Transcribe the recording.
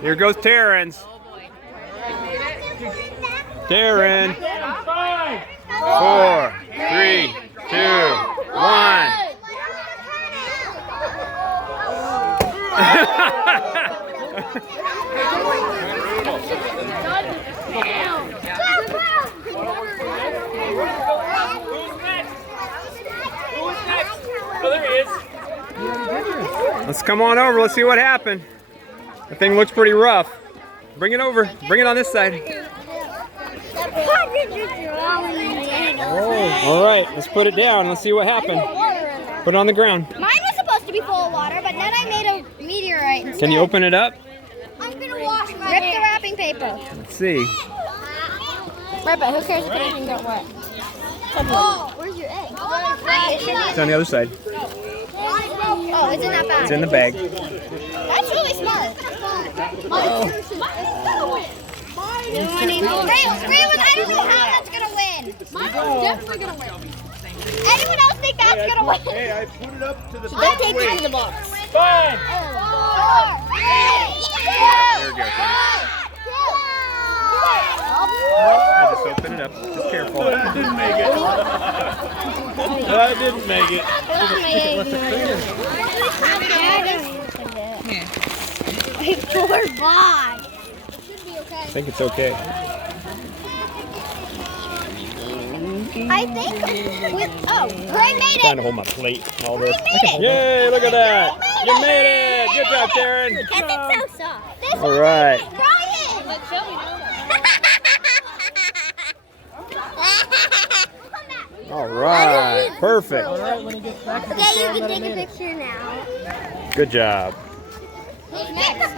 Here goes Taryn's. Taryn. 4, 3, 2, 1. Oh, there he is. Let's come on over. Let's see what happened. The thing looks pretty rough. Bring it over. Bring it on this side. All right, let's put it down. Let's see what happened. Put it on the ground. Mine was supposed to be full of water, but then I made a meteorite instead. Can you open it up? I'm gonna wash my Rip the wrapping paper. Let's see. Right, but who cares if anything got wet? Oh, where's your egg? It's on the other side. Oh, it's in that bag. It's in the bag. That's really smart. I don't know how that's gonna win. Mine's definitely gonna win. Anyone else think that's gonna win? Hey, I put it up to the I'll take it to the box. 5. 4, 3, 2, There we go. Just open it up. Just careful. That didn't make it. That didn't make it. Poor boy. I think it's okay. I think with Gray made Trying it. to hold my plate and all this. Made it. Yay! Look at that. You made it. Good job, Taryn. Because it's so soft. This All right. Brian. All right. Perfect. Okay, you can take a picture now. Good job. Take the